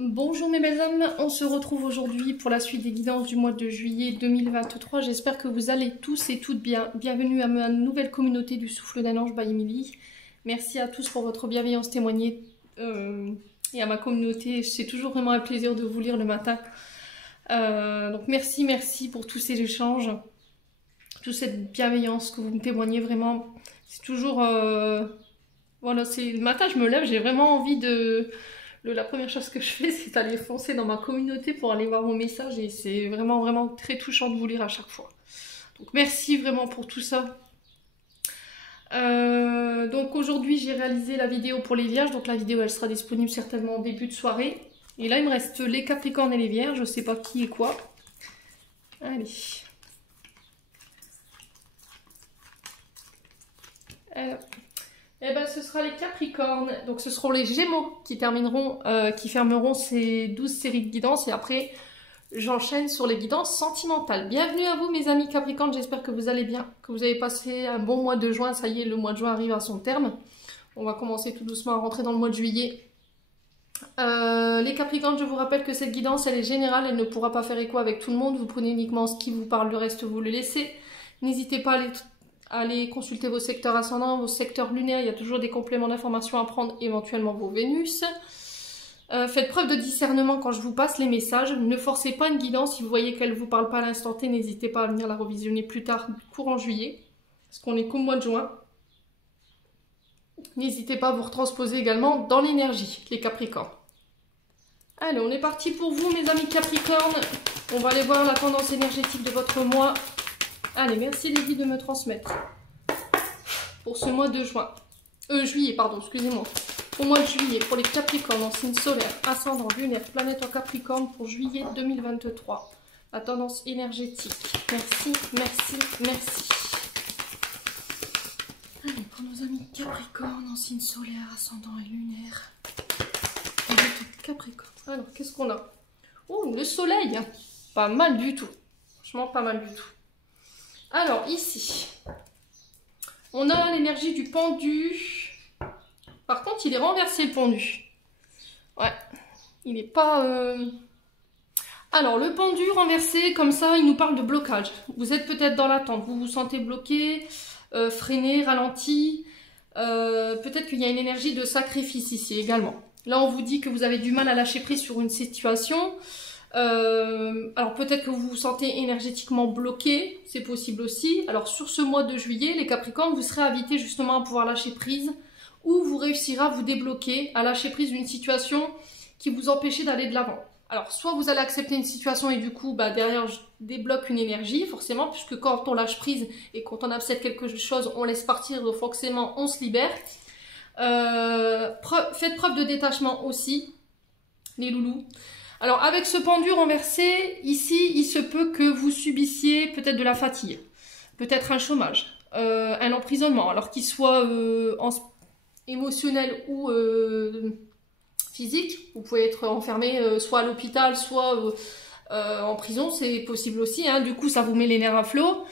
Bonjour mes belles âmes, on se retrouve aujourd'hui pour la suite des guidances du mois de juillet 2023. J'espère que vous allez tous et toutes bien. Bienvenue à ma nouvelle communauté du Souffle d'un Ange by Emily. Merci à tous pour votre bienveillance témoignée et à ma communauté. C'est toujours vraiment un plaisir de vous lire le matin. Donc merci pour tous ces échanges, toute cette bienveillance que vous me témoignez vraiment. C'est toujours... voilà, le matin je me lève, j'ai vraiment envie de... La première chose que je fais, c'est aller foncer dans ma communauté pour aller voir vos messages et c'est vraiment très touchant de vous lire à chaque fois. Donc merci vraiment pour tout ça. Donc aujourd'hui, j'ai réalisé la vidéo pour les vierges. Donc la vidéo, elle sera disponible certainement en début de soirée. Et là, il me reste les capricornes et les vierges. Je sais pas qui est quoi. Allez. Alors. Eh ben, ce sera les Capricornes, donc ce seront les Gémeaux qui termineront, qui fermeront ces 12 séries de guidances et après j'enchaîne sur les guidances sentimentales. Bienvenue à vous mes amis Capricornes, j'espère que vous allez bien, que vous avez passé un bon mois de juin. Ça y est, le mois de juin arrive à son terme. On va commencer tout doucement à rentrer dans le mois de juillet. Les Capricornes, je vous rappelle que cette guidance elle est générale, elle ne pourra pas faire écho avec tout le monde. Vous prenez uniquement ce qui vous parle, le reste vous le laissez. N'hésitez pas à allez consulter vos secteurs ascendants, vos secteurs lunaires, il y a toujours des compléments d'informations à prendre, éventuellement vos Vénus. Faites preuve de discernement quand je vous passe les messages. Ne forcez pas une guidance, si vous voyez qu'elle ne vous parle pas à l'instant T, n'hésitez pas à venir la revisionner plus tard, courant juillet, parce qu'on est qu'au mois de juin. N'hésitez pas à vous retransposer également dans l'énergie, les Capricornes. Allez, on est parti pour vous, mes amis Capricornes. On va aller voir la tendance énergétique de votre mois. Allez, merci les guides de me transmettre pour ce mois de juillet, pardon, excusez-moi. Au mois de juillet, pour les Capricornes en signe solaire, ascendant, lunaire, planète en Capricorne pour juillet 2023. La tendance énergétique. Merci. Allez, pour nos amis Capricornes en signe solaire, ascendant et lunaire. Capricorne. Alors, qu'est-ce qu'on a? Oh, le soleil. Pas mal du tout. Franchement, pas mal du tout. Alors, ici, on a l'énergie du pendu. Par contre, il est renversé, le pendu. Ouais, il n'est pas... Alors, le pendu renversé, comme ça, il nous parle de blocage. Vous êtes peut-être dans l'attente, vous vous sentez bloqué, freiné, ralenti. Peut-être qu'il y a une énergie de sacrifice ici également. Là, on vous dit que vous avez du mal à lâcher prise sur une situation. Alors peut-être que vous vous sentez énergétiquement bloqué, c'est possible aussi. Alors sur ce mois de juillet, les Capricornes, vous serez invités justement à pouvoir lâcher prise ou vous réussirez à vous débloquer, à lâcher prise d'une situation qui vous empêchait d'aller de l'avant. Alors soit vous allez accepter une situation et du coup derrière je débloque une énergie forcément, puisque quand on lâche prise et quand on accepte quelque chose, on laisse partir, donc forcément on se libère. Faites preuve de détachement aussi, les loulous. Alors avec ce pendu renversé, ici, il se peut que vous subissiez peut-être de la fatigue, peut-être un chômage, un emprisonnement, alors qu'il soit émotionnel ou physique. Vous pouvez être enfermé soit à l'hôpital, soit en prison, c'est possible aussi, hein. Du coup, ça vous met les nerfs à flot.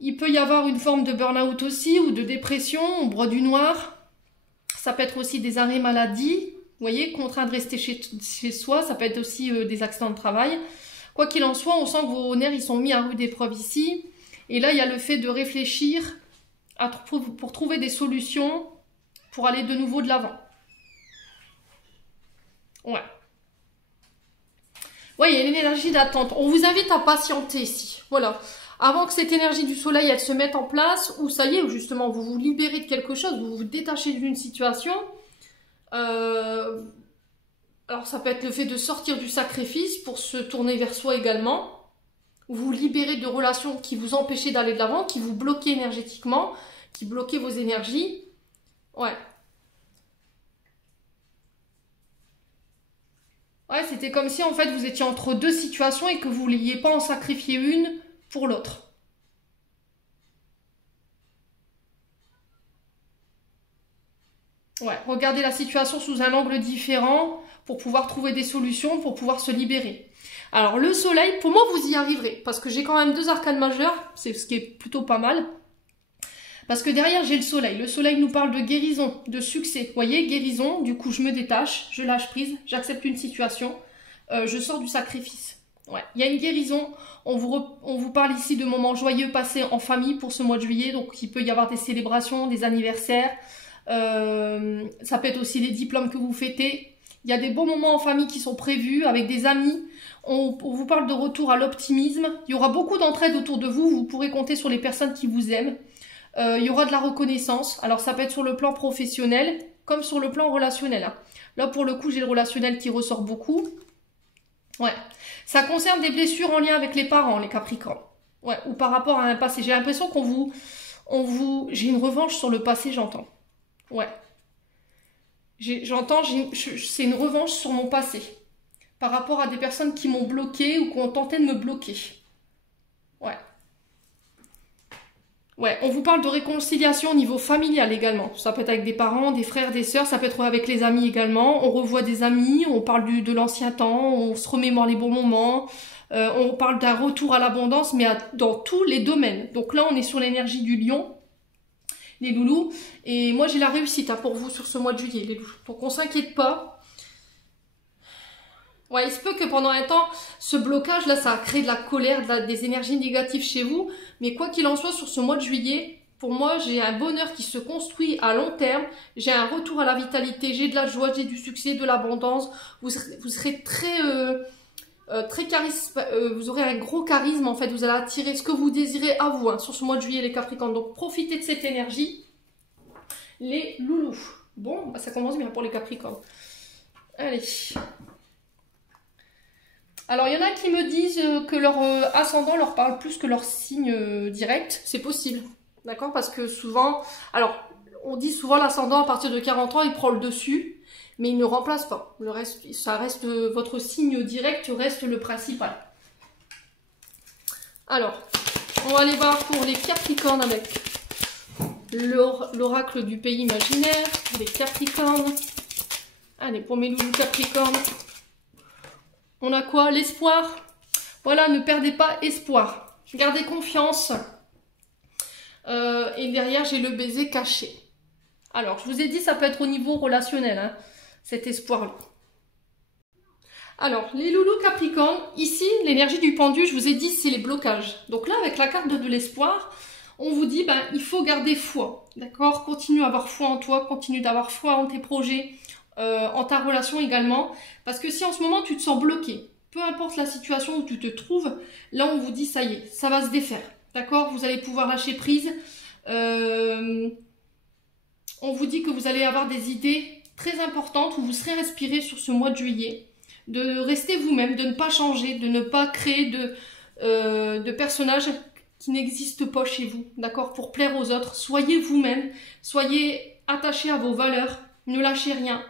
Il peut y avoir une forme de burn-out aussi, ou de dépression, on broie du noir. Ça peut être aussi des arrêts maladie. Vous voyez, contraint de rester chez soi, ça peut être aussi des accidents de travail. Quoi qu'il en soit, on sent que vos nerfs ils sont mis à rude épreuve ici. Et là, il y a le fait de réfléchir pour trouver des solutions pour aller de nouveau de l'avant. Ouais. Ouais, il y a une énergie d'attente. On vous invite à patienter ici. Voilà. Avant que cette énergie du soleil, elle se mette en place, ou ça y est, justement, vous vous libérez de quelque chose, vous vous détachez d'une situation. Alors ça peut être le fait de sortir du sacrifice pour se tourner vers soi également, vous libérer de relations qui vous empêchaient d'aller de l'avant, qui vous bloquaient énergétiquement, qui bloquaient vos énergies. Ouais, c'était comme si en fait vous étiez entre deux situations et que vous ne vouliez pas en sacrifier une pour l'autre. Ouais, regardez la situation sous un angle différent pour pouvoir trouver des solutions, pour pouvoir se libérer. Alors le soleil, pour moi vous y arriverez, parce que j'ai quand même deux arcanes majeures, c'est ce qui est plutôt pas mal. Parce que derrière, j'ai le soleil. Le soleil nous parle de guérison, de succès. Vous voyez, guérison, du coup, je me détache, je lâche prise, j'accepte une situation, je sors du sacrifice. Ouais, il y a une guérison. On vous parle ici de moments joyeux passés en famille pour ce mois de juillet. Donc, il peut y avoir des célébrations, des anniversaires. Ça peut être aussi les diplômes que vous fêtez. Il y a des bons moments en famille qui sont prévus avec des amis. On vous parle de retour à l'optimisme. Il y aura beaucoup d'entraide autour de vous. Vous pourrez compter sur les personnes qui vous aiment. Il y aura de la reconnaissance. Alors, ça peut être sur le plan professionnel comme sur le plan relationnel. Hein. Là, pour le coup, j'ai le relationnel qui ressort beaucoup. Ouais. Ça concerne des blessures en lien avec les parents, les Capricornes. Ouais. Ou par rapport à un passé. J'ai l'impression j'ai une revanche sur le passé, j'entends. Ouais. J'entends, c'est une revanche sur mon passé. Par rapport à des personnes qui m'ont bloqué ou qui ont tenté de me bloquer. Ouais. Ouais, on vous parle de réconciliation au niveau familial également. Ça peut être avec des parents, des frères, des sœurs, ça peut être avec les amis également. On revoit des amis, on parle de l'ancien temps, on se remémore les bons moments. On parle d'un retour à l'abondance, mais dans tous les domaines. Donc là, on est sur l'énergie du lion, les loulous. Et moi, j'ai la réussite pour vous sur ce mois de juillet, les loulous. Donc on s'inquiète pas. Ouais, il se peut que pendant un temps, ce blocage-là, ça a créé de la colère, des énergies négatives chez vous. Mais quoi qu'il en soit, sur ce mois de juillet, pour moi, j'ai un bonheur qui se construit à long terme. J'ai un retour à la vitalité, j'ai de la joie, j'ai du succès, de l'abondance. Vous serez très charisme, vous aurez un gros charisme en fait. Vous allez attirer ce que vous désirez à vous sur ce mois de juillet, les Capricornes. Donc profitez de cette énergie, les loulous. Bon, bah, ça commence bien pour les Capricornes. Allez. Alors, il y en a qui me disent que leur ascendant leur parle plus que leur signe direct. C'est possible, d'accord? Parce que souvent, alors, on dit souvent l'ascendant à partir de 40 ans, il prend le dessus, mais il ne remplace pas. Le reste, ça reste, votre signe direct reste le principal. Alors, on va aller voir pour les Capricornes avec l'oracle du pays imaginaire, les Capricornes. Allez, pour mes loulous Capricornes. On a quoi? L'espoir. Voilà, ne perdez pas espoir. Gardez confiance. Et derrière, j'ai le baiser caché. Alors, je vous ai dit, ça peut être au niveau relationnel, hein, cet espoir-là. Alors, les loulous Capricornes, ici, l'énergie du pendu, je vous ai dit, c'est les blocages. Donc là, avec la carte de l'espoir, on vous dit, ben, il faut garder foi. D'accord? Continue à avoir foi en toi, continue d'avoir foi en tes projets. En ta relation également, parce que si en ce moment tu te sens bloqué, peu importe la situation où tu te trouves, là on vous dit ça y est, ça va se défaire, d'accord? Vous allez pouvoir lâcher prise, on vous dit que vous allez avoir des idées très importantes où vous serez inspiré sur ce mois de juillet, de rester vous-même, de ne pas changer, de ne pas créer de personnages qui n'existent pas chez vous, d'accord? Pour plaire aux autres, soyez vous-même, soyez attachés à vos valeurs, ne lâchez rien.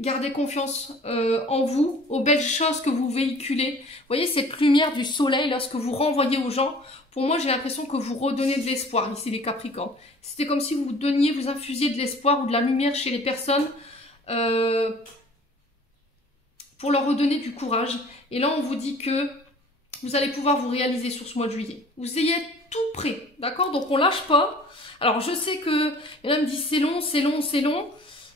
Gardez confiance en vous, aux belles choses que vous véhiculez. Vous voyez cette lumière du soleil, là, ce que vous renvoyez aux gens. Pour moi, j'ai l'impression que vous redonnez de l'espoir, ici, les Capricornes. C'était comme si vous infusiez de l'espoir ou de la lumière chez les personnes pour leur redonner du courage. Et là, on vous dit que vous allez pouvoir vous réaliser sur ce mois de juillet. Vous ayez tout prêt, d'accord? Donc, on lâche pas. Alors, je sais que il y en a qui me disent c'est long, c'est long, c'est long.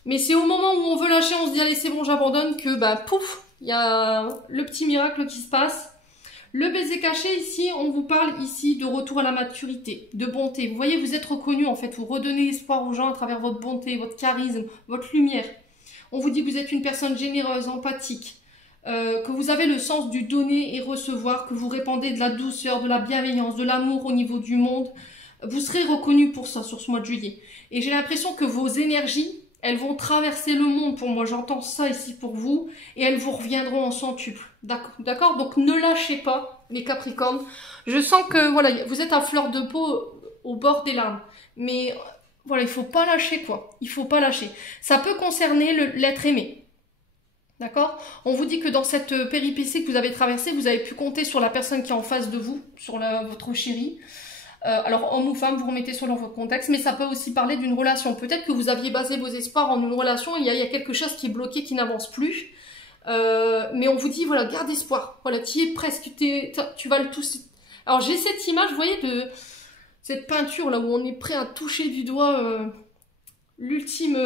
Mais c'est au moment où on veut lâcher, on se dit allez c'est bon j'abandonne que bah pouf, il y a le petit miracle qui se passe. Le baiser caché ici, on vous parle ici de retour à la maturité, de bonté. Vous voyez, vous êtes reconnu en fait, vous redonnez espoir aux gens à travers votre bonté, votre charisme, votre lumière. On vous dit que vous êtes une personne généreuse, empathique, que vous avez le sens du donner et recevoir, que vous répandez de la douceur, de la bienveillance, de l'amour au niveau du monde. Vous serez reconnu pour ça sur ce mois de juillet. Et j'ai l'impression que vos énergies, elles vont traverser le monde pour moi, j'entends ça ici pour vous, et elles vous reviendront en centuple. D'accord? Donc ne lâchez pas, les Capricornes. Je sens que voilà, vous êtes à fleur de peau au bord des larmes. Mais voilà, il faut pas lâcher quoi. Il faut pas lâcher. Ça peut concerner l'être aimé. D'accord? On vous dit que dans cette péripétie que vous avez traversée, vous avez pu compter sur la personne qui est en face de vous, sur votre chéri. Alors, homme ou femme, vous remettez selon votre contexte, mais ça peut aussi parler d'une relation. Peut-être que vous aviez basé vos espoirs en une relation, il y a quelque chose qui est bloqué, qui n'avance plus. Mais on vous dit, voilà, garde espoir. Voilà, tu y es presque, tu vas le tous. Alors, j'ai cette image, vous voyez, cette peinture là où on est prêt à toucher du doigt l'ultime,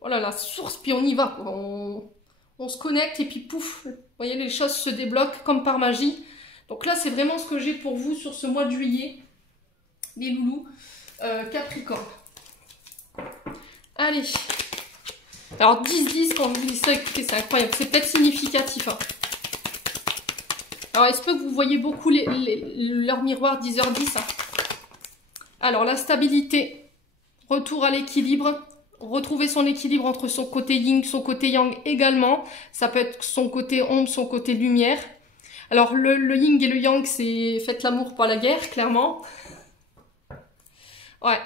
voilà, la source, puis on y va, quoi. On se connecte et puis pouf, vous voyez, les choses se débloquent comme par magie. Donc là, c'est vraiment ce que j'ai pour vous sur ce mois de juillet, les loulous, Capricorne. Allez. Alors 10-10, quand je vous dis ça, écoutez, c'est incroyable, c'est peut-être significatif. Hein. Alors, est-ce que vous voyez beaucoup leur miroir 10h10 hein. Alors, la stabilité, retour à l'équilibre, retrouver son équilibre entre son côté yin, son côté yang également. Ça peut être son côté ombre, son côté lumière. Alors, le yin et le yang, c'est faites l'amour, pas la guerre, clairement. Ouais.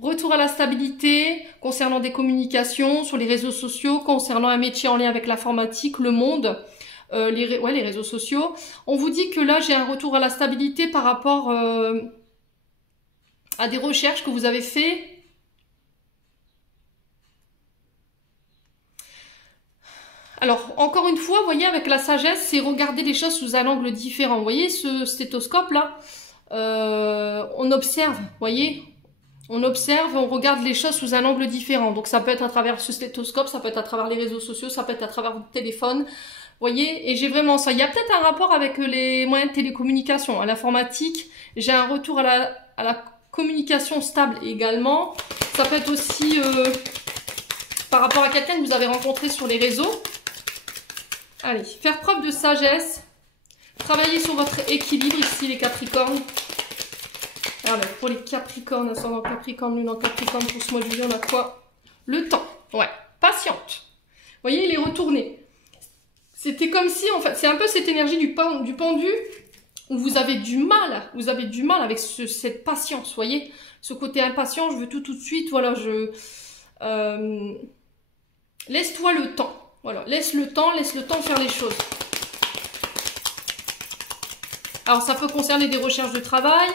Retour à la stabilité concernant des communications sur les réseaux sociaux, concernant un métier en lien avec l'informatique, le monde, les réseaux sociaux. On vous dit que là, j'ai un retour à la stabilité par rapport à des recherches que vous avez fait. Alors, encore une fois, vous voyez, avec la sagesse, c'est regarder les choses sous un angle différent. Vous voyez, ce stéthoscope-là, on observe, vous voyez, on observe, on regarde les choses sous un angle différent. Donc, ça peut être à travers ce stéthoscope, ça peut être à travers les réseaux sociaux, ça peut être à travers votre téléphone. Vous voyez, et j'ai vraiment ça. Il y a peut-être un rapport avec les moyens de télécommunication, à l'informatique. J'ai un retour à la communication stable également. Ça peut être aussi par rapport à quelqu'un que vous avez rencontré sur les réseaux. Allez, faire preuve de sagesse. Travailler sur votre équilibre ici, les Capricornes. Alors, pour les Capricornes, ascendant Capricorne, lune en Capricorne, pour ce mois de juillet, on a quoi? Le temps. Ouais, patiente. Vous voyez, il est retourné. C'était comme si, en fait, c'est un peu cette énergie du pendu où vous avez du mal avec cette patience, vous voyez, ce côté impatient, je veux tout de suite, voilà, laisse-toi le temps, voilà, laisse le temps de faire les choses. Alors, ça peut concerner des recherches de travail,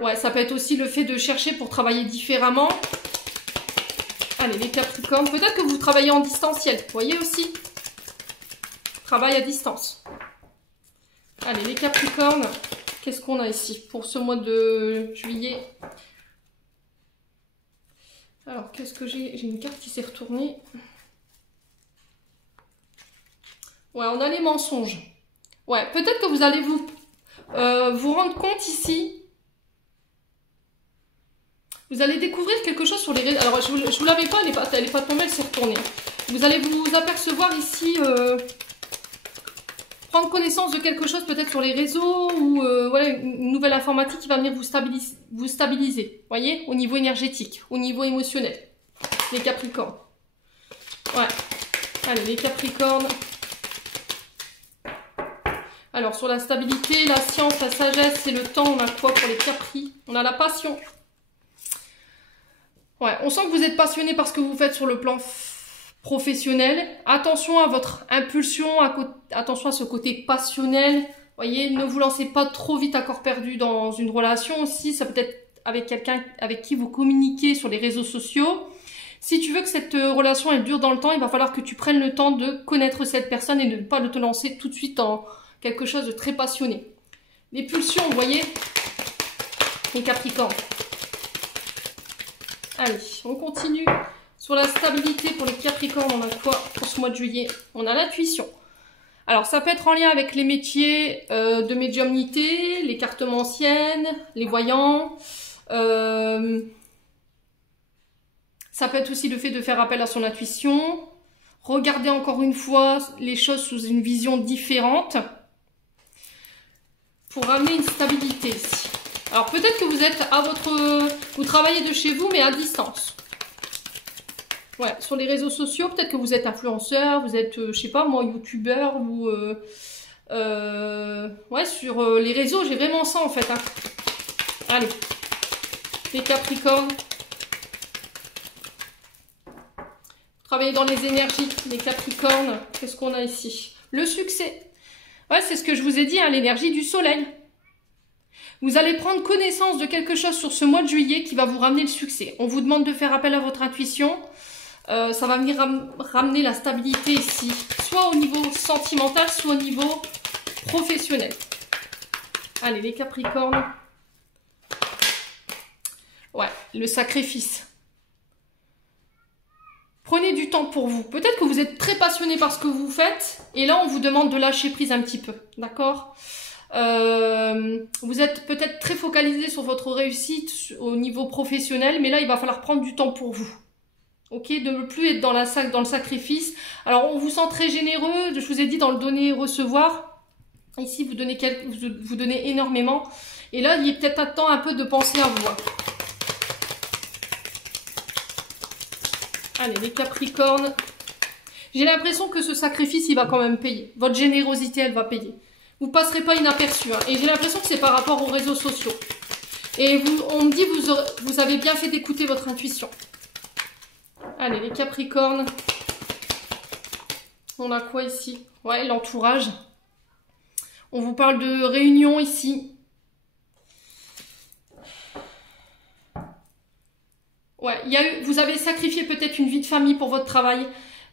ouais, ça peut être aussi le fait de chercher pour travailler différemment. Allez, les Capricornes, peut-être que vous travaillez en distanciel, vous voyez aussi. Travail à distance. Allez, les Capricornes, qu'est-ce qu'on a ici pour ce mois de juillet? Alors, qu'est-ce que j'ai? J'ai une carte qui s'est retournée. Ouais, on a les mensonges. Ouais, peut-être que vous allez vous rendre compte ici. Vous allez découvrir quelque chose sur les réseaux. Alors, je vous l'avais pas, elle n'est pas tombée, elle s'est retournée. Vous allez vous apercevoir ici, prendre connaissance de quelque chose peut-être sur les réseaux ou voilà, une nouvelle informatique qui va venir vous stabiliser. Voyez, au niveau énergétique, au niveau émotionnel. Les Capricornes. Ouais. Allez, les Capricornes. Alors, sur la stabilité, la science, la sagesse et le temps, on a quoi pour les Capri? On a la passion. Ouais, on sent que vous êtes passionné par ce que vous faites sur le plan professionnel. Attention à votre impulsion, attention à ce côté passionnel. Voyez, ne vous lancez pas trop vite à corps perdu dans une relation aussi. Ça peut être avec quelqu'un avec qui vous communiquez sur les réseaux sociaux. Si tu veux que cette relation elle dure dans le temps, il va falloir que tu prennes le temps de connaître cette personne et de ne pas te lancer tout de suite dans quelque chose de très passionné. Les pulsions, vous voyez, les Capricornes. Allez, on continue. Sur la stabilité pour les Capricornes, on a quoi pour ce mois de juillet? On a l'intuition. Alors, ça peut être en lien avec les métiers de médiumnité, les cartes anciennes, les voyants. Ça peut être aussi le fait de faire appel à son intuition. Regardez encore une fois les choses sous une vision différente pour amener une stabilité ici. Alors peut-être que vous êtes vous travaillez de chez vous mais à distance. Ouais, sur les réseaux sociaux, peut-être que vous êtes influenceur, vous êtes, je sais pas moi, youtubeur ou ouais, sur les réseaux, j'ai vraiment ça en fait. Hein. Allez, les Capricornes. Travaillez dans les énergies, les Capricornes. Qu'est-ce qu'on a ici? Le succès. Ouais, c'est ce que je vous ai dit, hein, l'énergie du soleil. Vous allez prendre connaissance de quelque chose sur ce mois de juillet qui va vous ramener le succès. On vous demande de faire appel à votre intuition. Ça va venir ramener la stabilité ici, soit au niveau sentimental, soit au niveau professionnel. Allez, les Capricornes. Ouais, le sacrifice. Prenez du temps pour vous. Peut-être que vous êtes très passionné par ce que vous faites, et là, on vous demande de lâcher prise un petit peu, d'accord ? Vous êtes peut-être très focalisé sur votre réussite au niveau professionnel, mais là, il va falloir prendre du temps pour vous. Ok, de ne plus être dans le sacrifice. Alors, on vous sent très généreux. Je vous ai dit dans le donner et recevoir. Ici, vous donnez énormément. Et là, il est peut-être un temps un peu de penser à vous. Allez, les Capricornes. J'ai l'impression que ce sacrifice, il va quand même payer. Votre générosité, elle va payer. Vous ne passerez pas inaperçu. Et j'ai l'impression que c'est par rapport aux réseaux sociaux. Et on me dit que vous avez bien fait d'écouter votre intuition. Allez, les Capricornes. On a quoi ici? Ouais, l'entourage. On vous parle de réunion ici. Ouais, vous avez sacrifié peut-être une vie de famille pour votre travail.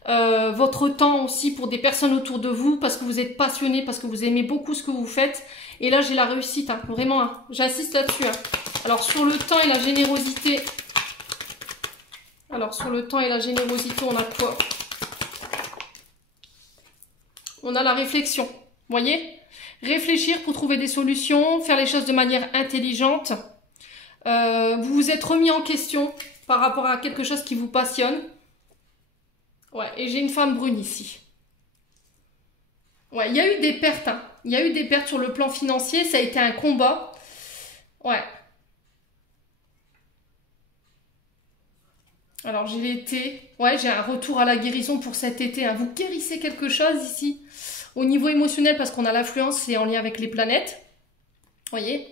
Votre temps aussi pour des personnes autour de vous, parce que vous êtes passionné, parce que vous aimez beaucoup ce que vous faites. Et là, j'ai la réussite, hein, vraiment. Hein, j'insiste là-dessus. Hein. Alors, sur le temps et la générosité... Alors, sur le temps et la générosité, on a quoi? On a la réflexion. Vous voyez? Réfléchir pour trouver des solutions, faire les choses de manière intelligente. Vous vous êtes remis en question par rapport à quelque chose qui vous passionne. Ouais, et j'ai une femme brune ici. Ouais, il y a eu des pertes. Hein. Il y a eu des pertes sur le plan financier. Ça a été un combat. Ouais. Alors, j'ai l'été. Ouais, j'ai un retour à la guérison pour cet été. Hein. Vous guérissez quelque chose ici. Au niveau émotionnel, parce qu'on a l'affluence, c'est en lien avec les planètes. Voyez?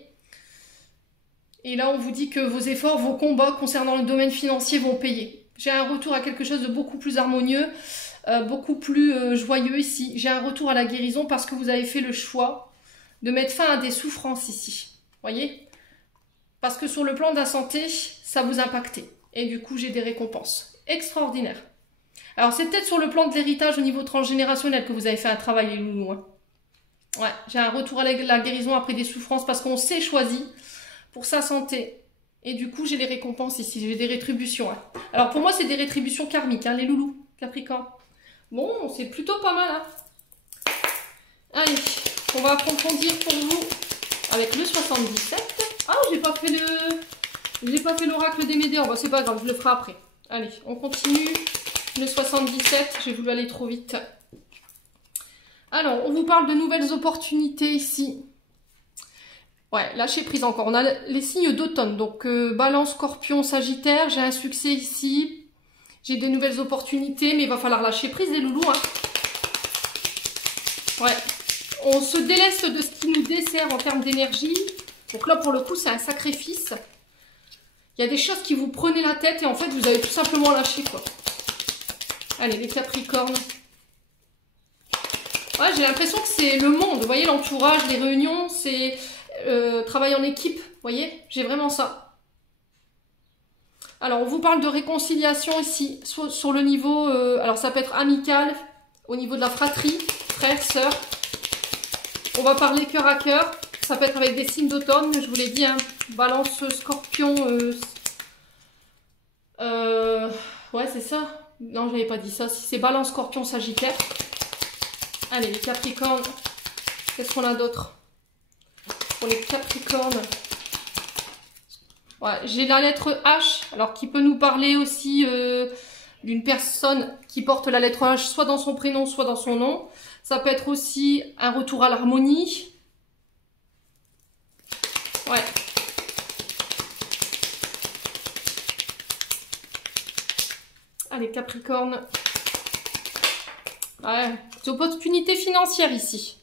Et là, on vous dit que vos efforts, vos combats concernant le domaine financier vont payer. J'ai un retour à quelque chose de beaucoup plus harmonieux, beaucoup plus joyeux ici. J'ai un retour à la guérison parce que vous avez fait le choix de mettre fin à des souffrances ici. Voyez? Parce que sur le plan de la santé, ça vous impactait. Et du coup, j'ai des récompenses extraordinaires. Alors, c'est peut-être sur le plan de l'héritage au niveau transgénérationnel que vous avez fait un travail, les loulous. Hein. Ouais, j'ai un retour à la guérison après des souffrances parce qu'on s'est choisi pour sa santé. Et du coup, j'ai des récompenses ici, j'ai des rétributions. Hein. Alors, pour moi, c'est des rétributions karmiques, hein, les loulous, Capricorne. Bon, c'est plutôt pas mal. Hein. Allez, on va approfondir pour vous avec le 77. Ah, j'ai pas fait l'oracle des Médéors. Bon, c'est pas grave, je le ferai après. Allez, on continue. Le 77, j'ai voulu aller trop vite. Alors, on vous parle de nouvelles opportunités ici. Ouais, lâcher prise encore. On a les signes d'automne. Donc, Balance, Scorpion, Sagittaire. J'ai un succès ici. J'ai de nouvelles opportunités, mais il va falloir lâcher prise, les loulous. Hein. Ouais. On se déleste de ce qui nous dessert en termes d'énergie. Donc là, pour le coup, c'est un sacrifice. Il y a des choses qui vous prenaient la tête et en fait, vous avez tout simplement lâché, quoi. Allez, les Capricornes. Ouais, j'ai l'impression que c'est le monde. Vous voyez, l'entourage, les réunions, c'est travail en équipe. Vous voyez, j'ai vraiment ça. Alors, on vous parle de réconciliation ici, sur le niveau... alors, ça peut être amical, au niveau de la fratrie, frère, sœur. On va parler cœur à cœur. Ça peut être avec des signes d'automne, je vous l'ai dit, hein. Balance, Scorpion... ouais, c'est ça. Non, je n'avais pas dit ça. Si c'est Balance, Scorpion, Sagittaire. Allez, les Capricornes. Qu'est-ce qu'on a d'autre pour les Capricornes? Ouais, j'ai la lettre H, alors qui peut nous parler aussi d'une personne qui porte la lettre H, soit dans son prénom, soit dans son nom. Ça peut être aussi un retour à l'harmonie. Ouais. Allez, Capricorne. Ouais, c'est opportunité financière ici.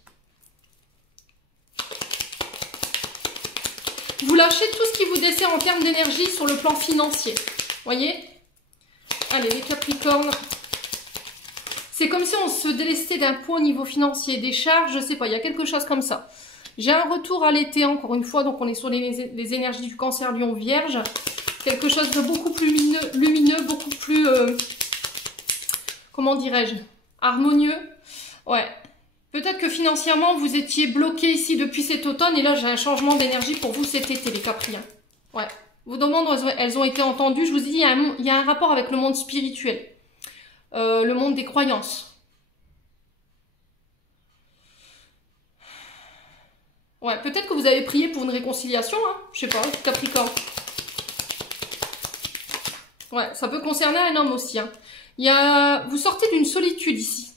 Vous lâchez tout ce qui vous dessert en termes d'énergie sur le plan financier. Voyez? Allez, les Capricornes. C'est comme si on se délestait d'un poids au niveau financier, des charges, je sais pas, il y a quelque chose comme ça. J'ai un retour à l'été, encore une fois, donc on est sur les énergies du Cancer, Lion, Vierge. Quelque chose de beaucoup plus lumineux, beaucoup plus comment dirais-je, harmonieux. Ouais. Peut-être que financièrement, vous étiez bloqué ici depuis cet automne et là, j'ai un changement d'énergie pour vous cet été, les Capriens. Ouais. Vos demandes, elles ont été entendues. Je vous ai dit, il y a un rapport avec le monde spirituel, le monde des croyances. Ouais, peut-être que vous avez prié pour une réconciliation, hein. Je sais pas, Capricorne. Ouais, ça peut concerner un homme aussi, hein. Vous sortez d'une solitude ici.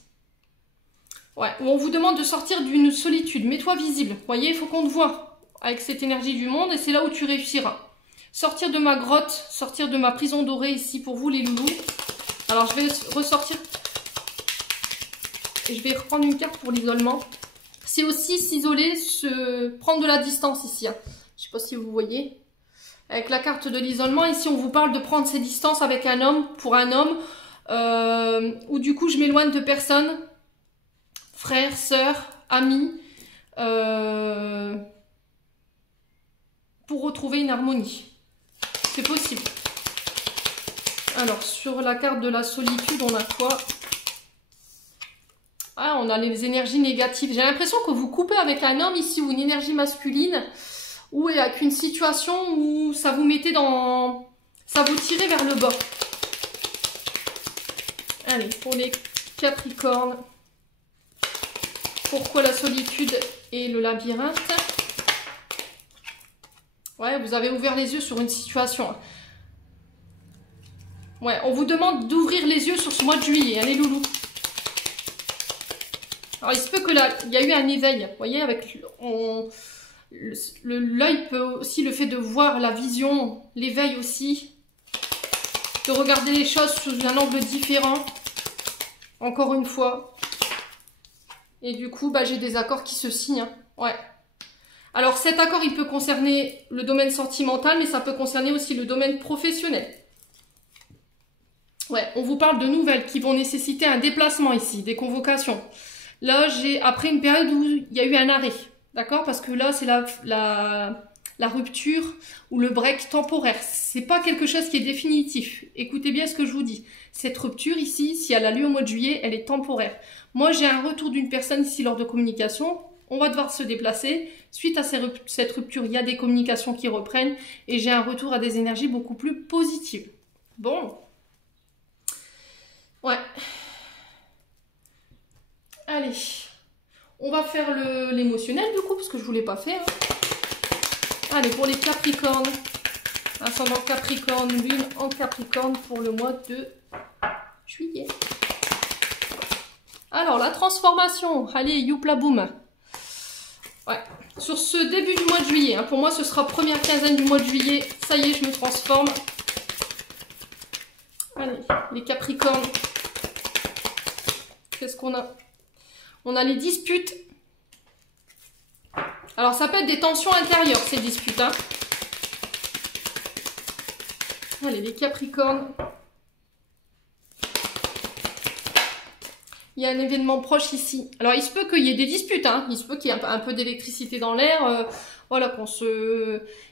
Ouais, où on vous demande de sortir d'une solitude. Mets-toi visible. Vous voyez, il faut qu'on te voie avec cette énergie du monde et c'est là où tu réussiras. Sortir de ma grotte, sortir de ma prison dorée ici pour vous les loulous. Alors je vais ressortir et je vais reprendre une carte pour l'isolement. C'est aussi s'isoler, prendre de la distance ici, hein. Je sais pas si vous voyez. Avec la carte de l'isolement, ici on vous parle de prendre ses distances avec un homme, pour un homme, où du coup je m'éloigne de personnes. Frères, sœurs, amis, pour retrouver une harmonie. C'est possible. Alors, sur la carte de la solitude, on a quoi? Ah, on a les énergies négatives. J'ai l'impression que vous coupez avec un homme ici, ou une énergie masculine, ou avec une situation où ça vous mettait dans... ça vous tirait vers le bas. Allez, pour les Capricornes. Pourquoi la solitude et le labyrinthe? Ouais, vous avez ouvert les yeux sur une situation. Ouais, on vous demande d'ouvrir les yeux sur ce mois de juillet, hein, les loulous. Alors, il se peut que là, il y a eu un éveil. Vous voyez, avec l'œil peut aussi, le fait de voir la vision, l'éveil aussi, de regarder les choses sous un angle différent. Encore une fois. Et du coup, bah, j'ai des accords qui se signent. Hein. Ouais. Alors, cet accord, il peut concerner le domaine sentimental, mais ça peut concerner aussi le domaine professionnel. Ouais, on vous parle de nouvelles qui vont nécessiter un déplacement ici, des convocations. Là, j'ai après une période où il y a eu un arrêt, d'accord? Parce que là, c'est la rupture ou le break temporaire. C'est pas quelque chose qui est définitif. Écoutez bien ce que je vous dis. Cette rupture ici, si elle a lieu au mois de juillet, elle est temporaire. Moi, j'ai un retour d'une personne ici lors de communication. On va devoir se déplacer. Suite à cette rupture, il y a des communications qui reprennent et j'ai un retour à des énergies beaucoup plus positives. Bon. Ouais. Allez. On va faire l'émotionnel du coup, parce que je ne vous l'ai pas fait. Hein. Allez, pour les Capricornes. Ascendant Capricorne, lune en Capricorne pour le mois de juillet. Alors, la transformation. Allez, youpla boum. Ouais. Sur ce début du mois de juillet, hein, pour moi, ce sera première quinzaine du mois de juillet. Ça y est, je me transforme. Allez, les Capricornes. Qu'est-ce qu'on a? On a les disputes. Alors, ça peut être des tensions intérieures, ces disputes. Hein. Allez, les Capricornes. Il y a un événement proche ici. Alors, il se peut qu'il y ait des disputes. Hein. Il se peut qu'il y ait un peu d'électricité dans l'air. Voilà,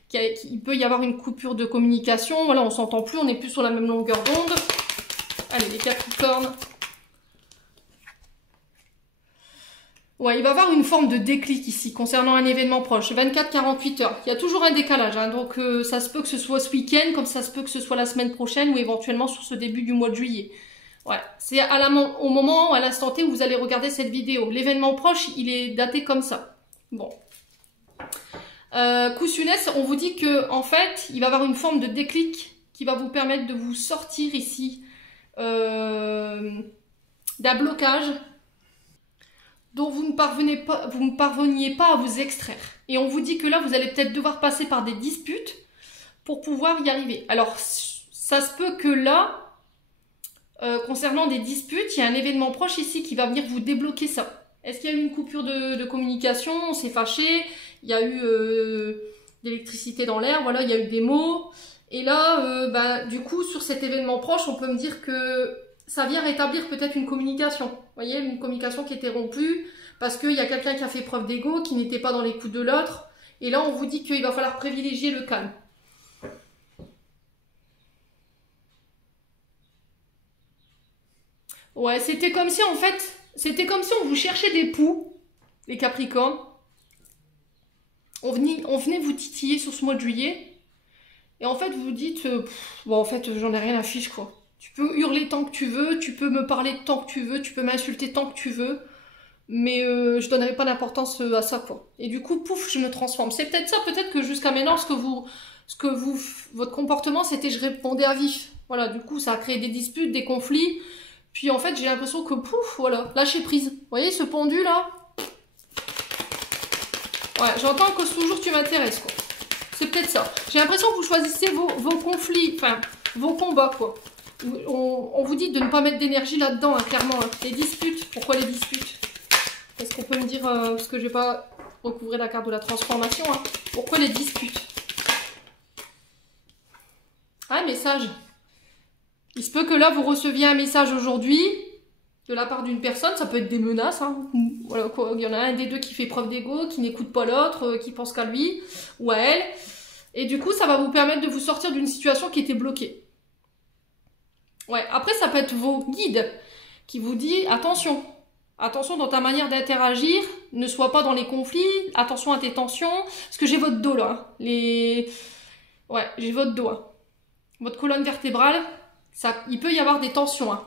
qu'il peut y avoir une coupure de communication. Voilà, on s'entend plus, on n'est plus sur la même longueur d'onde. Allez, les Capricornes. Ouais, il va y avoir une forme de déclic ici, concernant un événement proche. 24-48 heures. Il y a toujours un décalage, hein, donc ça se peut que ce soit ce week-end, comme ça se peut que ce soit la semaine prochaine, ou éventuellement sur ce début du mois de juillet. Ouais, c'est au moment, à l'instant T où vous allez regarder cette vidéo. L'événement proche, il est daté comme ça. Bon. Coussunès, on vous dit que en fait, il va y avoir une forme de déclic qui va vous permettre de vous sortir ici d'un blocage dont vous ne parveniez pas à vous extraire. Et on vous dit que là, vous allez peut-être devoir passer par des disputes pour pouvoir y arriver. Alors, ça se peut que là, concernant des disputes, il y a un événement proche ici qui va venir vous débloquer ça. Est-ce qu'il y a eu une coupure de communication? On s'est fâché, il y a eu d'électricité dans l'air, voilà, il y a eu des mots. Et là, du coup, sur cet événement proche, on peut me dire que ça vient rétablir peut-être une communication. Vous voyez, une communication qui était rompue parce qu'il y a quelqu'un qui a fait preuve d'ego, qui n'était pas dans l'écoute de l'autre. Et là, on vous dit qu'il va falloir privilégier le calme. Ouais, c'était comme si en fait, c'était comme si on vous cherchait des poux, les Capricornes. On venait vous titiller sur ce mois de juillet. Et en fait, vous vous dites, bon, en fait, j'en ai rien à fiche, quoi. Tu peux hurler tant que tu veux, tu peux me parler tant que tu veux, tu peux m'insulter tant que tu veux. Mais je donnerai pas d'importance à ça, quoi. Et du coup, pouf, je me transforme. C'est peut-être ça, peut-être que jusqu'à maintenant, votre comportement, c'était je répondais à vif. Voilà, du coup, ça a créé des disputes, des conflits. Puis en fait, j'ai l'impression que pouf, voilà, lâcher prise. Vous voyez, ce pendu là. Ouais, j'entends que toujours tu m'intéresses, quoi. C'est peut-être ça. J'ai l'impression que vous choisissez vos conflits, enfin, vos combats, quoi. On vous dit de ne pas mettre d'énergie là-dedans, hein, clairement. Hein. Les disputes, pourquoi les disputes? Est-ce qu'on peut me dire, parce que je vais pas recouvrir la carte de la transformation, hein, pourquoi les disputes? Ah, message. Il se peut que là, vous receviez un message aujourd'hui de la part d'une personne, ça peut être des menaces, hein. Voilà, quoi. Il y en a un des deux qui fait preuve d'ego, qui n'écoute pas l'autre, qui pense qu'à lui ou à elle. Et du coup, ça va vous permettre de vous sortir d'une situation qui était bloquée. Ouais, après, ça peut être vos guides qui vous disent attention. Attention dans ta manière d'interagir, ne sois pas dans les conflits, attention à tes tensions, parce que j'ai votre dos là. Ouais, j'ai votre dos. Hein. Votre colonne vertébrale, il peut y avoir des tensions. Hein.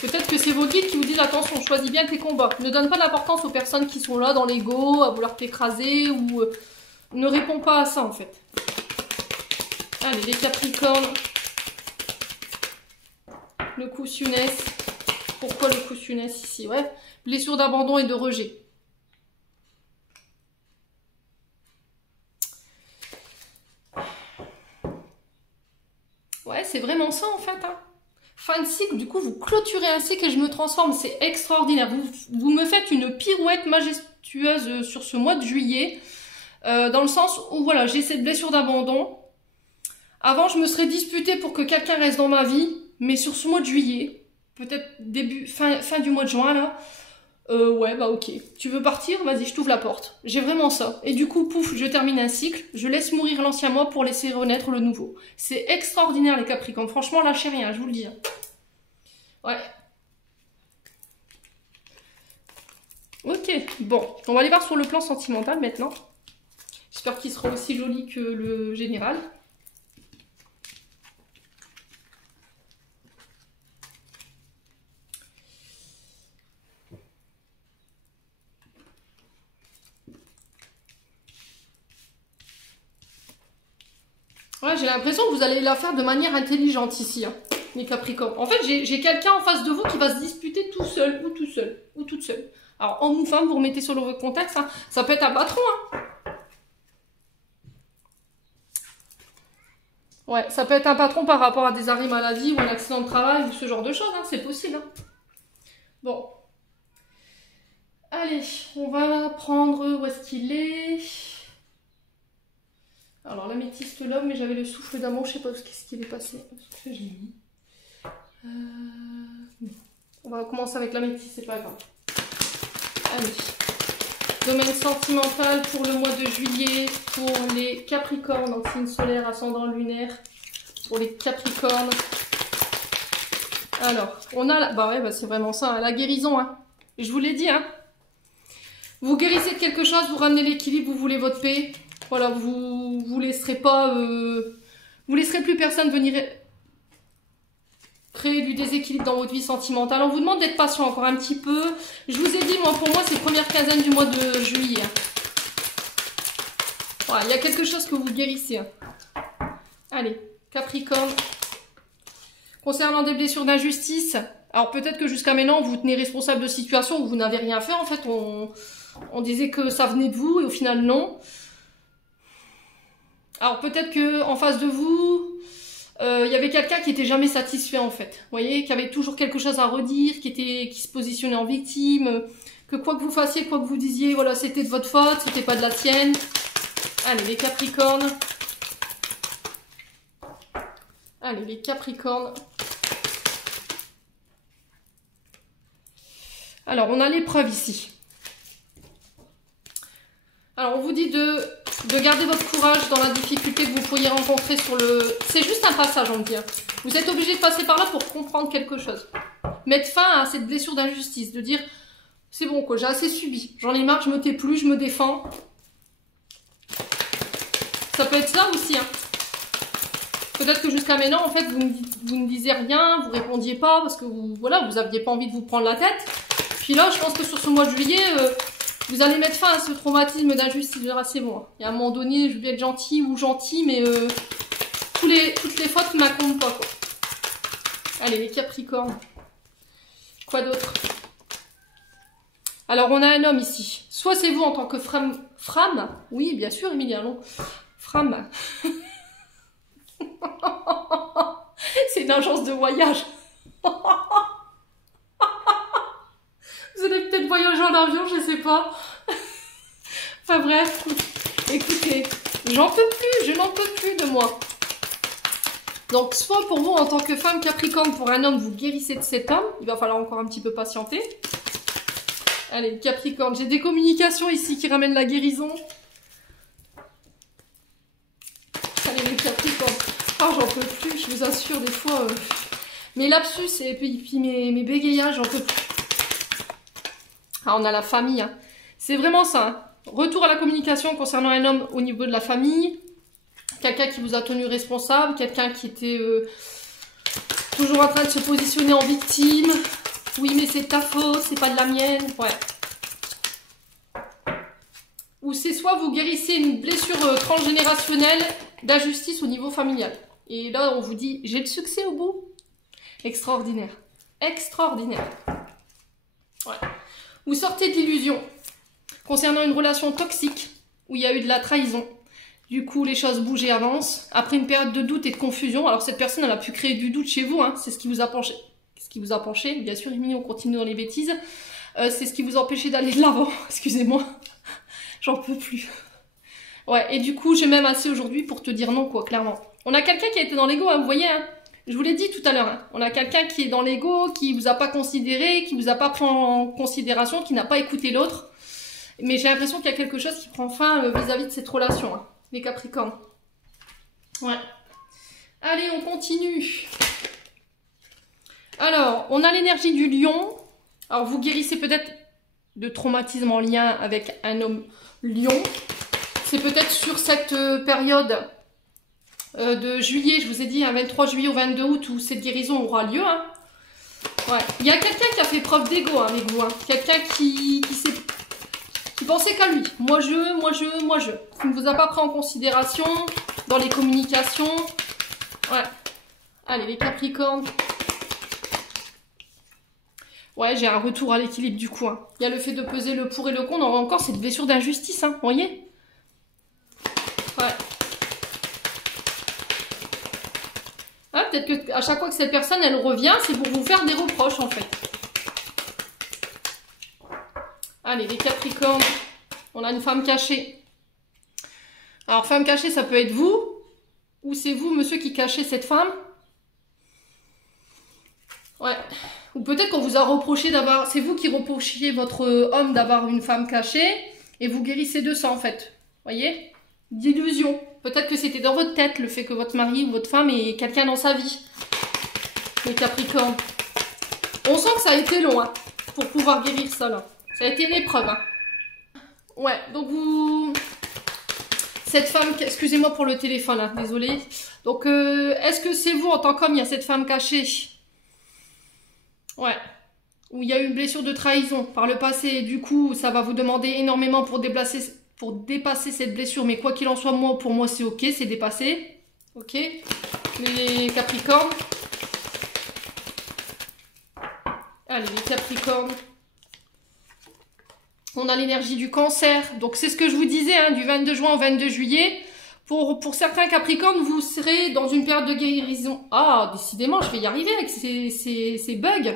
Peut-être que c'est vos guides qui vous disent attention, choisis bien tes combats. Ne donne pas d'importance aux personnes qui sont là dans l'ego, à vouloir t'écraser ou... ne réponds pas à ça en fait. Allez, les Capricornes. Le coussiness. Pourquoi le coussiness ici? Ouais. Blessure d'abandon et de rejet. Ouais, c'est vraiment ça en fait. Hein. Fin de cycle, du coup, vous clôturez un cycle et je me transforme. C'est extraordinaire. Vous me faites une pirouette majestueuse sur ce mois de juillet. Dans le sens où, voilà, j'ai cette blessure d'abandon. Avant, je me serais disputée pour que quelqu'un reste dans ma vie. Mais sur ce mois de juillet, peut-être fin du mois de juin, là. Ouais, bah ok. Tu veux partir? Vas-y, je t'ouvre la porte. J'ai vraiment ça. Et du coup, pouf, je termine un cycle. Je laisse mourir l'ancien moi pour laisser renaître le nouveau. C'est extraordinaire, les Capricornes. Franchement, lâchez rien, je vous le dis. Ouais. Ok, bon. On va aller voir sur le plan sentimental maintenant. J'espère qu'il sera aussi joli que le général. Ouais, j'ai l'impression que vous allez la faire de manière intelligente ici, hein, les Capricornes. En fait, j'ai quelqu'un en face de vous qui va se disputer tout seul, ou toute seule. Alors, homme ou femme, vous remettez sur le contexte, hein. Ça peut être un patron, hein. Ouais, ça peut être un patron par rapport à des arrêts maladie ou un accident de travail ou ce genre de choses, hein, c'est possible. Hein. Bon. Allez, on va prendre où est-ce qu'il est. Alors, l'améthyste l'homme, mais j'avais le souffle d'amour, je sais pas qu'est-ce qu'il est passé. Qu'est-ce que j'ai mis On va commencer avec l'améthyste, c'est pas grave. Allez. Domaine sentimental pour le mois de juillet, pour les Capricornes, donc signe solaire, ascendant lunaire, pour les Capricornes. Alors, on a, bah ouais, bah c'est vraiment ça, hein, la guérison, hein. Et je vous l'ai dit, hein. Vous guérissez de quelque chose, vous ramenez l'équilibre, vous voulez votre paix. Voilà, vous laisserez pas, vous laisserez plus personne venir créer du déséquilibre dans votre vie sentimentale. On vous demande d'être patient encore un petit peu. Je vous ai dit, moi, pour moi, c'est première quinzaine du mois de juillet. Voilà, il y a quelque chose que vous guérissez. Allez, Capricorne. Concernant des blessures d'injustice, alors peut-être que jusqu'à maintenant, vous tenez responsable de situations où vous n'avez rien fait. En fait, on disait que ça venait de vous et au final, non. Alors peut-être que en face de vous, il y avait quelqu'un qui était jamais satisfait en fait. Vous voyez, qui avait toujours quelque chose à redire, qui se positionnait en victime, que quoi que vous fassiez, quoi que vous disiez, voilà, c'était de votre faute, c'était pas de la tienne. Allez, les Capricornes. Allez, les Capricornes. Alors, on a l'épreuve ici. Alors, on vous dit de de garder votre courage dans la difficulté que vous pourriez rencontrer sur le... C'est juste un passage, on me dit. Vous êtes obligé de passer par là pour comprendre quelque chose. Mettre fin à cette blessure d'injustice, de dire, c'est bon quoi, j'ai assez subi. J'en ai marre, je me tais plus, je me défends. Ça peut être ça aussi, hein. Peut-être que jusqu'à maintenant, en fait, vous ne disiez rien, vous répondiez pas, parce que vous, voilà, vous aviez pas envie de vous prendre la tête. Puis là, je pense que sur ce mois de juillet... vous allez mettre fin à ce traumatisme d'injustice. C'est bon. Et à un moment donné, je vais être gentil ou gentil, mais toutes les fautes ne m'incombent pas, quoi. Allez, les Capricornes. Quoi d'autre? Alors, on a un homme ici. Soit c'est vous en tant que femme. Oui, bien sûr, Emiliano. Femme. C'est une agence de voyage. Vous allez peut-être voyager en avion, je sais pas. Enfin bref, écoutez, j'en peux plus, je n'en peux plus de moi. Donc soit pour vous en tant que femme Capricorne, pour un homme, vous guérissez de cet homme. Il va falloir encore un petit peu patienter. Allez, Capricorne, j'ai des communications ici qui ramènent la guérison. Allez les Capricornes. Ah j'en peux plus, je vous assure des fois. Mes lapsus et puis mes bégayages, j'en peux plus. Ah, on a la famille, hein. C'est vraiment ça, hein. Retour à la communication concernant un homme au niveau de la famille. Quelqu'un qui vous a tenu responsable, quelqu'un qui était toujours en train de se positionner en victime. Oui, mais c'est ta faute, c'est pas de la mienne. Ouais. Ou c'est soit vous guérissez une blessure transgénérationnelle d'injustice au niveau familial. Et là, on vous dit, j'ai le succès au bout. Extraordinaire. Extraordinaire. Ouais. Vous sortez de l'illusion concernant une relation toxique où il y a eu de la trahison. Du coup, les choses bougent et avancent. Après une période de doute et de confusion, alors cette personne, elle a pu créer du doute chez vous, hein. C'est ce qui vous a penché. Ce qui vous a penché, bien sûr, Émilie, on continue dans les bêtises. C'est ce qui vous a empêché d'aller de l'avant. Excusez-moi, j'en peux plus. Ouais, et du coup, j'ai même assez aujourd'hui pour te dire non, quoi, clairement. On a quelqu'un qui a été dans l'ego, hein, vous voyez, hein. Je vous l'ai dit tout à l'heure, hein. On a quelqu'un qui est dans l'ego, qui vous a pas considéré, qui vous a pas pris en considération, qui n'a pas écouté l'autre. Mais j'ai l'impression qu'il y a quelque chose qui prend fin vis-à-vis de cette relation, hein, les Capricornes. Ouais. Allez, on continue. Alors, on a l'énergie du lion. Alors, vous guérissez peut-être de traumatisme en lien avec un homme lion. C'est peut-être sur cette période... de juillet, je vous ai dit, un 23 juillet au 22 août où cette guérison aura lieu. Hein. Ouais. Il y a quelqu'un qui a fait preuve d'ego hein, avec vous. Hein. Quelqu'un qui pensait qu'à lui. Moi je. Qui ne vous a pas pris en considération dans les communications. Ouais. Allez, les Capricornes. Ouais, j'ai un retour à l'équilibre du coup. Hein. Il y a le fait de peser le pour et le contre. On a encore cette blessure d'injustice. Hein, vous voyez? Ouais. Ah, peut-être qu'à chaque fois que cette personne, elle revient, c'est pour vous faire des reproches, en fait. Allez, les Capricornes. On a une femme cachée. Alors, femme cachée, ça peut être vous. Ou c'est vous, monsieur, qui cachez cette femme. Ouais. Ou peut-être qu'on vous a reproché d'avoir... C'est vous qui reprochiez votre homme d'avoir une femme cachée. Et vous guérissez de ça, en fait. Voyez? D'illusion. Peut-être que c'était dans votre tête, le fait que votre mari ou votre femme ait quelqu'un dans sa vie. Les Capricornes. On sent que ça a été long, hein, pour pouvoir guérir ça, là. Ça a été une épreuve, hein. Ouais, donc vous... Cette femme... Excusez-moi pour le téléphone, là, désolée. Donc, est-ce que c'est vous, en tant qu'homme, il y a cette femme cachée? Ouais. Où il y a eu une blessure de trahison par le passé. Du coup, ça va vous demander énormément pour dépasser cette blessure. Mais quoi qu'il en soit, pour moi, c'est ok, c'est dépassé. Ok. Les Capricornes. Allez, les Capricornes. On a l'énergie du Cancer. Donc, c'est ce que je vous disais, hein, du 22 juin au 22 juillet. Pour certains Capricornes, vous serez dans une période de guérison. Ah, décidément, je vais y arriver avec ces bugs.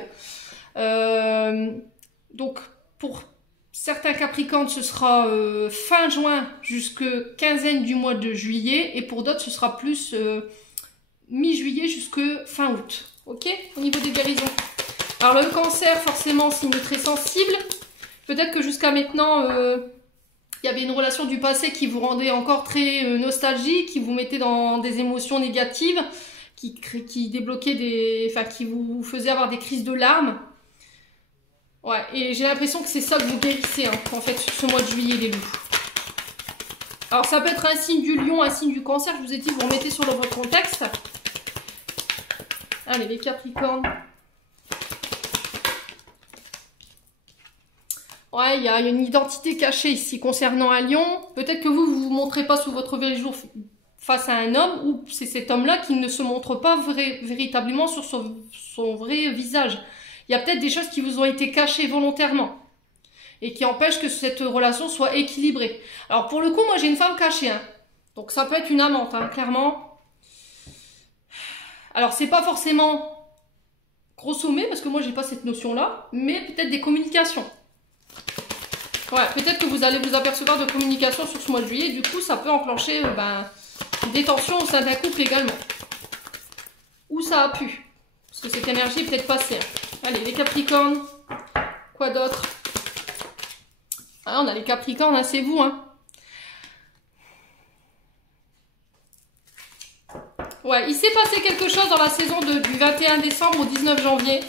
Donc, pour certains Capricornes, ce sera fin juin jusqu'à quinzaine du mois de juillet. Et pour d'autres, ce sera plus mi-juillet jusqu'à fin août. Ok? Au niveau des guérisons. Alors, le Cancer, forcément, signe très sensible. Peut-être que jusqu'à maintenant, Il y avait une relation du passé qui vous rendait encore très nostalgique, qui vous mettait dans des émotions négatives, qui débloquait des... Enfin, qui vous faisait avoir des crises de larmes. Ouais, et j'ai l'impression que c'est ça que vous guérissez, hein, en fait, sur ce mois de juillet, les loups. Alors, ça peut être un signe du lion, un signe du cancer. Je vous ai dit, vous remettez sur votre contexte. Allez, les capricornes. Ouais, il y a une identité cachée ici concernant un lion. Peut-être que vous ne vous montrez pas sous votre vrai jour face à un homme, ou c'est cet homme-là qui ne se montre pas véritablement sur son vrai visage. Il y a peut-être des choses qui vous ont été cachées volontairement et qui empêchent que cette relation soit équilibrée. Alors pour le coup, moi j'ai une femme cachée, hein. Donc ça peut être une amante, hein, clairement. Alors c'est pas forcément gros sommet, parce que moi j'ai pas cette notion-là, mais peut-être des communications. Ouais, peut-être que vous allez vous apercevoir de communication sur ce mois de juillet, du coup ça peut enclencher des tensions au sein d'un couple également. Où ça a pu, parce que cette énergie est peut-être passée. Hein. Allez, les capricornes, quoi d'autre? Ah, on a les capricornes, hein, c'est vous, hein. Ouais, il s'est passé quelque chose dans la saison du 21 décembre au 19 janvier.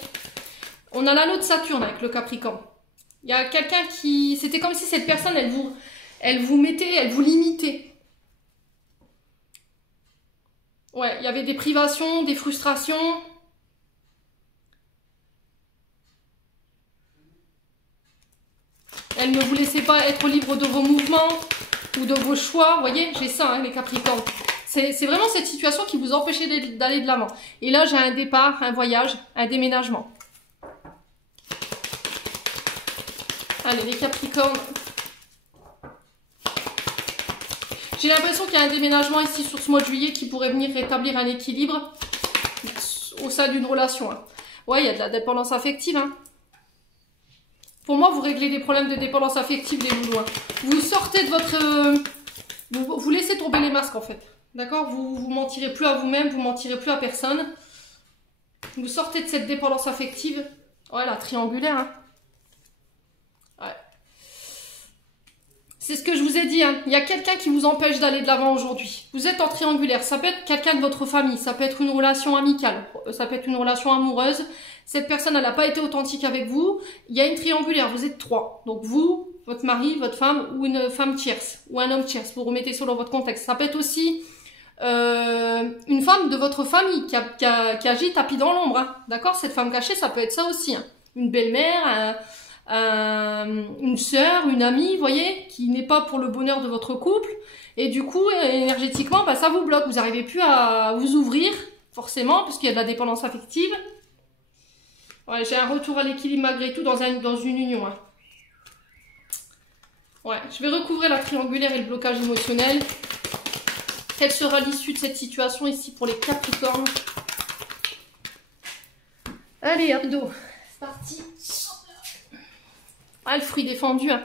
On a l'anneau de Saturne avec le capricorne. Il y a quelqu'un qui... C'était comme si cette personne, elle vous mettait, elle vous limitait. Ouais, il y avait des privations, des frustrations. Elle ne vous laissait pas être libre de vos mouvements ou de vos choix. Vous voyez, j'ai ça, hein, les capricornes. C'est vraiment cette situation qui vous empêchait d'aller de l'avant. Et là, j'ai un départ, un voyage, un déménagement. Allez, les capricornes. J'ai l'impression qu'il y a un déménagement ici sur ce mois de juillet qui pourrait venir rétablir un équilibre au sein d'une relation. Hein. Ouais, il y a de la dépendance affective. Hein. Pour moi, vous réglez des problèmes de dépendance affective, les loulous. Hein. Vous sortez de votre... vous laissez tomber les masques, en fait. D'accord? Vous mentirez plus à vous-même, vous mentirez plus à personne. Vous sortez de cette dépendance affective. Ouais, la triangulaire. Hein. Ouais. C'est ce que je vous ai dit. Hein. Il y a quelqu'un qui vous empêche d'aller de l'avant aujourd'hui. Vous êtes en triangulaire. Ça peut être quelqu'un de votre famille. Ça peut être une relation amicale. Ça peut être une relation amoureuse. Cette personne, elle n'a pas été authentique avec vous. Il y a une triangulaire. Vous êtes 3. Donc vous, votre mari, votre femme ou une femme tierce. Ou un homme tierce. Vous remettez ça dans votre contexte. Ça peut être aussi... une femme de votre famille qui agit tapis dans l'ombre, hein. D'accord? Cette femme cachée, ça peut être ça aussi, hein. Une belle-mère, une sœur, une amie, vous voyez, qui n'est pas pour le bonheur de votre couple, et du coup, énergétiquement, ça vous bloque, vous n'arrivez plus à vous ouvrir, forcément, parce qu'il y a de la dépendance affective. Ouais, j'ai un retour à l'équilibre malgré tout dans une union, hein. Ouais, je vais recouvrir la triangulaire et le blocage émotionnel. Quelle sera l'issue de cette situation ici pour les Capricornes? Allez, abdos, c'est parti. Ah, le fruit défendu. Hein.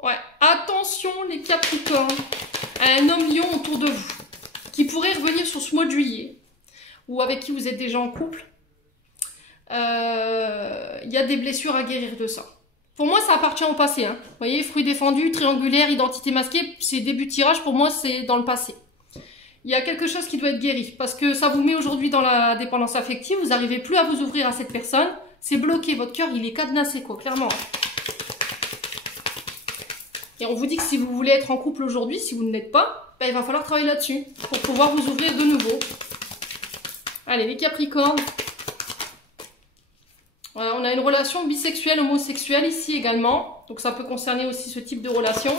Ouais, attention les Capricornes à un homme lion autour de vous qui pourrait revenir sur ce mois de juillet ou avec qui vous êtes déjà en couple. Il y a des blessures à guérir de ça. Pour moi, ça appartient au passé. Hein. Vous voyez, fruit défendu, triangulaire, identité masquée, c'est début de tirage. Pour moi, c'est dans le passé. Il y a quelque chose qui doit être guéri. Parce que ça vous met aujourd'hui dans la dépendance affective. Vous n'arrivez plus à vous ouvrir à cette personne. C'est bloqué. Votre cœur, il est cadenassé, quoi, clairement. Et on vous dit que si vous voulez être en couple aujourd'hui, si vous ne l'êtes pas, il va falloir travailler là-dessus. Pour pouvoir vous ouvrir de nouveau. Allez, les Capricornes. Voilà, on a une relation bisexuelle, homosexuelle ici également. Donc ça peut concerner aussi ce type de relation.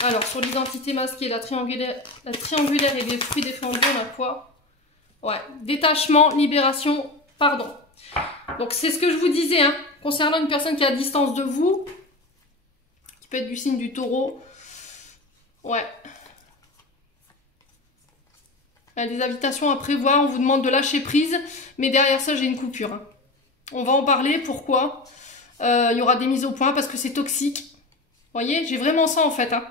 Alors sur l'identité masquée, la triangulaire et les fruits défendus, on a quoi? Ouais, détachement, libération, pardon. Donc c'est ce que je vous disais, hein, concernant une personne qui est à distance de vous, qui peut être du signe du taureau. Ouais. Il y a des invitations à prévoir, on vous demande de lâcher prise, mais derrière ça j'ai une coupure. Hein. On va en parler, pourquoi il y aura des mises au point parce que c'est toxique. Vous voyez, j'ai vraiment ça en fait. Hein.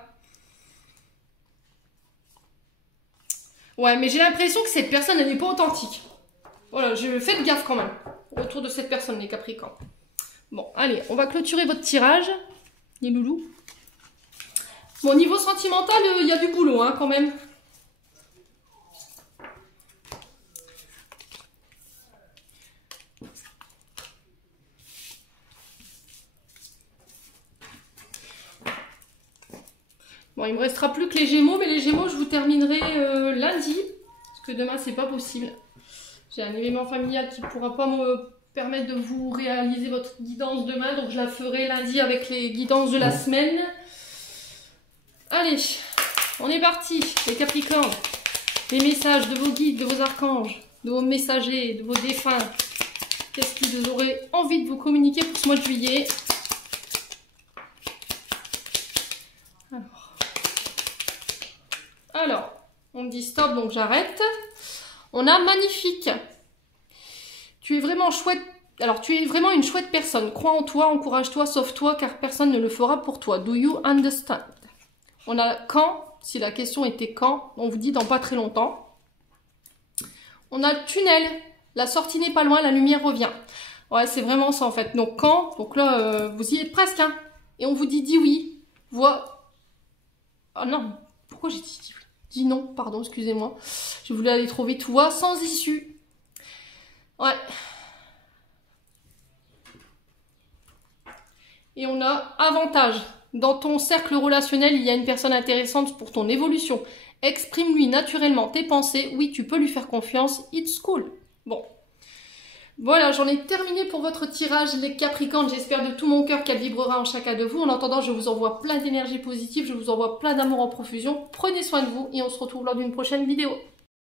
Ouais, mais j'ai l'impression que cette personne, elle n'est pas authentique. Voilà, faites gaffe quand même autour de cette personne, les Capricornes. Bon, allez, on va clôturer votre tirage, les loulous. Bon, niveau sentimental, il y a du boulot, hein, quand même. Bon, il me restera plus que les Gémeaux, mais les Gémeaux, je vous terminerai lundi, parce que demain, c'est pas possible. J'ai un événement familial qui ne pourra pas me permettre de vous réaliser votre guidance demain, donc je la ferai lundi avec les guidances de la semaine. Allez, on est parti, les Capricornes. Les messages de vos guides, de vos archanges, de vos messagers, de vos défunts. Qu'est-ce qu'ils auraient envie de vous communiquer pour ce mois de juillet? Alors, on me dit stop, donc j'arrête. On a magnifique. Tu es vraiment chouette. Alors, tu es vraiment une chouette personne. Crois en toi, encourage-toi, sauve-toi, car personne ne le fera pour toi. Do you understand? On a quand, si la question était quand, on vous dit dans pas très longtemps. On a tunnel. La sortie n'est pas loin, la lumière revient. Ouais, c'est vraiment ça en fait. Donc quand, donc là, vous y êtes presque, hein. Et on vous dit oui. Voix. Ah non, pourquoi j'ai dit oui? Dis non, pardon, excusez-moi. Je voulais aller trop vite. Voix sans issue. Ouais. Et on a avantage. Dans ton cercle relationnel, il y a une personne intéressante pour ton évolution. Exprime-lui naturellement tes pensées. Oui, tu peux lui faire confiance. It's cool. Bon. Voilà, j'en ai terminé pour votre tirage, les Capricornes. J'espère de tout mon cœur qu'elle vibrera en chacun de vous. En attendant, je vous envoie plein d'énergie positive. Je vous envoie plein d'amour en profusion. Prenez soin de vous et on se retrouve lors d'une prochaine vidéo.